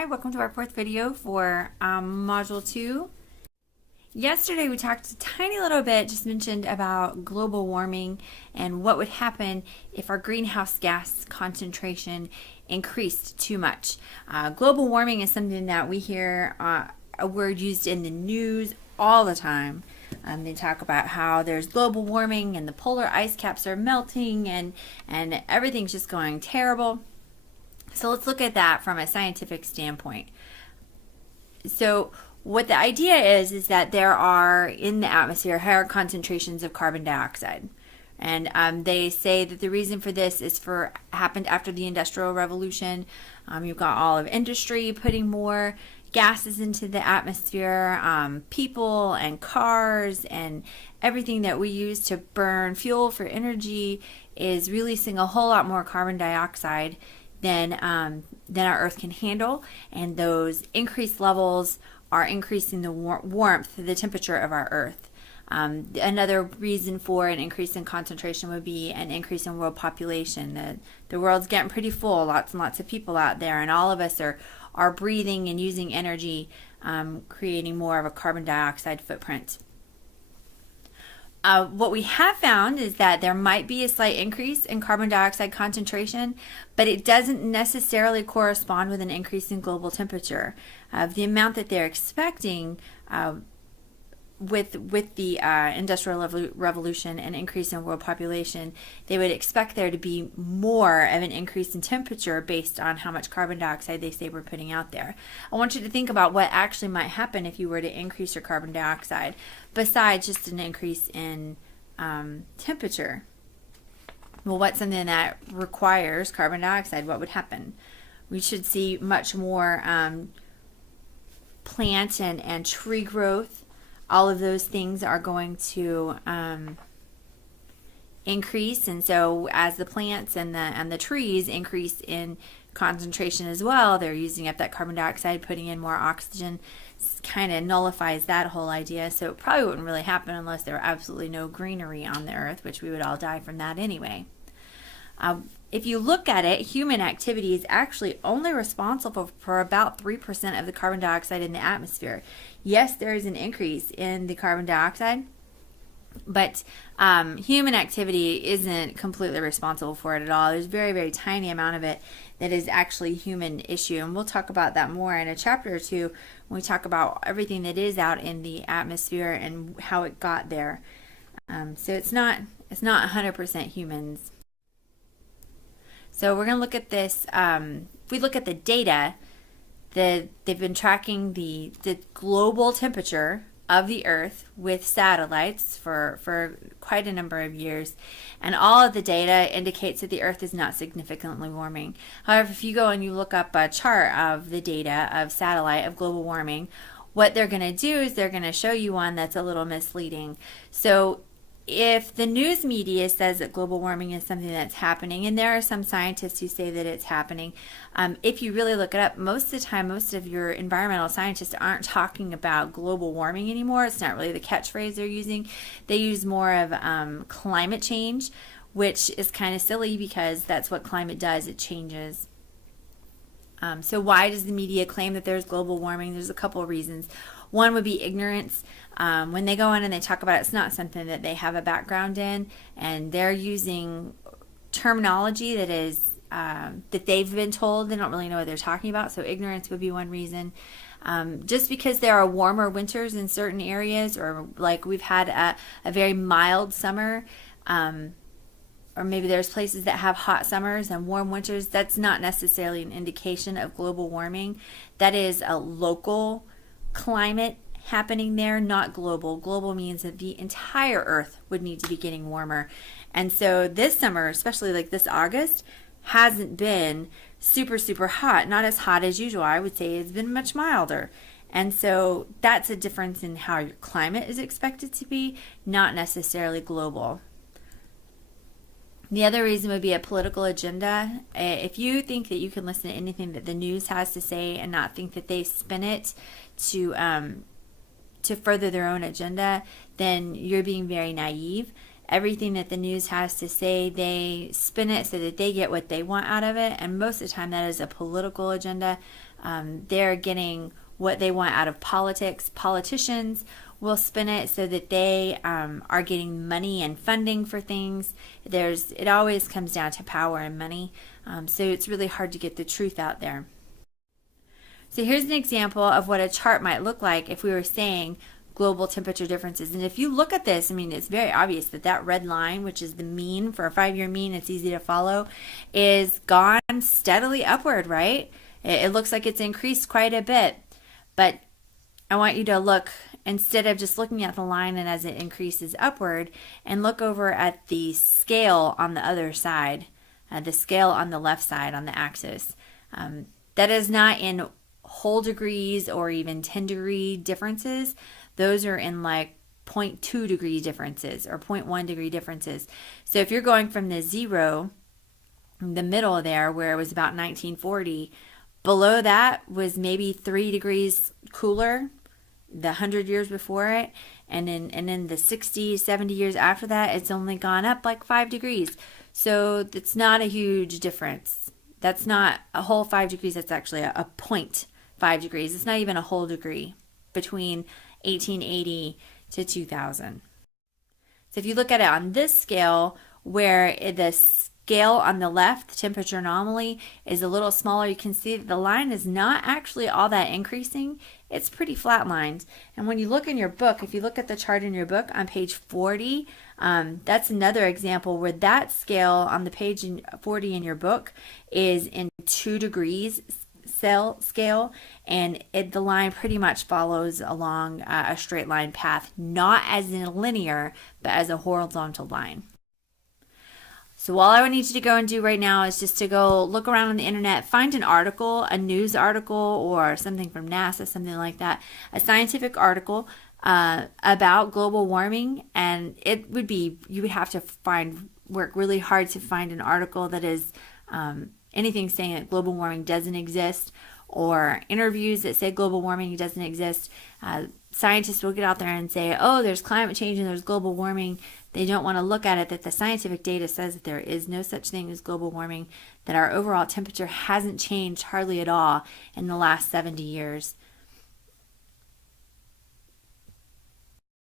Hi, welcome to our fourth video for Module 2. Yesterday we talked a tiny little bit, just mentioned about global warming and what would happen if our greenhouse gas concentration increased too much. Global warming is something that we hear a word used in the news all the time. They talk about how there's global warming and the polar ice caps are melting and everything's just going terrible. So let's look at that from a scientific standpoint. So what the idea is that there are in the atmosphere higher concentrations of carbon dioxide. And they say that the reason for this happened after the Industrial Revolution. You've got all of industry putting more gases into the atmosphere, people and cars and everything that we use to burn fuel for energy is releasing a whole lot more carbon dioxide than our Earth can handle, and those increased levels are increasing the warmth, the temperature of our Earth. Another reason for an increase in concentration would be an increase in world population. The world's getting pretty full, lots and lots of people out there, and all of us are breathing and using energy, creating more of a carbon dioxide footprint. What we have found is that there might be a slight increase in carbon dioxide concentration, but it doesn't necessarily correspond with an increase in global temperature. The amount that they're expecting with the Industrial Revolution and increase in world population, they would expect there to be more of an increase in temperature based on how much carbon dioxide they say we're putting out there. I want you to think about what actually might happen if you were to increase your carbon dioxide besides just an increase in temperature. Well, what's something that requires carbon dioxide? What would happen? We should see much more plant and tree growth. All of those things are going to increase, and so as the plants and the trees increase in concentration as well, they're using up that carbon dioxide, putting in more oxygen. Kind of nullifies that whole idea. So it probably wouldn't really happen unless there were absolutely no greenery on the earth, which we would all die from that anyway. If you look at it, human activity is actually only responsible for about 3% of the carbon dioxide in the atmosphere. Yes, there is an increase in the carbon dioxide, but human activity isn't completely responsible for it at all. There's a very, very tiny amount of it that is actually human issue, and we'll talk about that more in a chapter or two when we talk about everything that is out in the atmosphere and how it got there. So it's not 100% humans. So we're going to look at this. If we look at the data, they've been tracking the global temperature of the Earth with satellites for quite a number of years, and all of the data indicates that the Earth is not significantly warming. However, if you go and you look up a chart of the data of satellite of global warming, what they're going to do is they're going to show you one that's a little misleading. So if the news media says that global warming is something that's happening, and there are some scientists who say that it's happening, if you really look it up, most of the time, most of your environmental scientists aren't talking about global warming anymore. It's not really the catchphrase they're using. They use more of climate change, which is kind of silly because that's what climate does. It changes. So why does the media claim that there's global warming? There's a couple of reasons. One would be ignorance. When they go in and they talk about it, it's not something that they have a background in, and they're using terminology that is that they've been told. They don't really know what they're talking about, so ignorance would be one reason. Just because there are warmer winters in certain areas, or like we've had a very mild summer, or maybe there's places that have hot summers and warm winters, that's not necessarily an indication of global warming. That is a local climate happening there, not global. Global means that the entire Earth would need to be getting warmer. And so this summer, especially like this August, hasn't been super, super hot. Not as hot as usual. I would say it's been much milder. And so that's a difference in how your climate is expected to be, not necessarily global. The other reason would be a political agenda. If you think that you can listen to anything that the news has to say and not think that they spin it to further their own agenda, then you're being very naive. everything that the news has to say, they spin it so that they get what they want out of it. And most of the time, that is a political agenda. They're getting what they want out of politics. Politicians will spin it so that they are getting money and funding for things. It always comes down to power and money. So it's really hard to get the truth out there. So here's an example of what a chart might look like if we were saying global temperature differences. And if you look at this, I mean, it's very obvious that that red line, which is the mean for a 5-year mean, it's easy to follow, is gone steadily upward, right? It looks like it's increased quite a bit. But I want you to look, instead of just looking at the line and as it increases upward, and look over at the scale on the other side, the scale on the left side on the axis. That is not in whole degrees or even 10-degree differences. Those are in like 0.2 degree differences or 0.1 degree differences. So if you're going from the 0, the middle there where it was about 1940, below that was maybe 3 degrees cooler the 100 years before it, and in the 60, 70 years after that, it's only gone up like 5 degrees. So it's not a huge difference. That's not a whole 5 degrees. That's actually a 0.5 degrees. It's not even a whole degree between 1880 to 2000. So if you look at it on this scale, where the scale on the left, the temperature anomaly, is a little smaller, you can see that the line is not actually all that increasing. It's pretty flatlined. And when you look in your book, if you look at the chart in your book on page 40, that's another example where that scale on the page 40 in your book is in 2 degrees scale, and the line pretty much follows along a straight line path, not as in a linear, but as a horizontal line. So all I would need you to go and do right now is just to go look around on the internet, find an article, a news article or something from NASA, something like that, a scientific article about global warming, and you would have to work really hard to find an article that is anything saying that global warming doesn't exist, or interviews that say global warming doesn't exist. Scientists will get out there and say, oh, there's climate change and there's global warming. They don't want to look at it that the scientific data says that there is no such thing as global warming, that our overall temperature hasn't changed hardly at all in the last 70 years.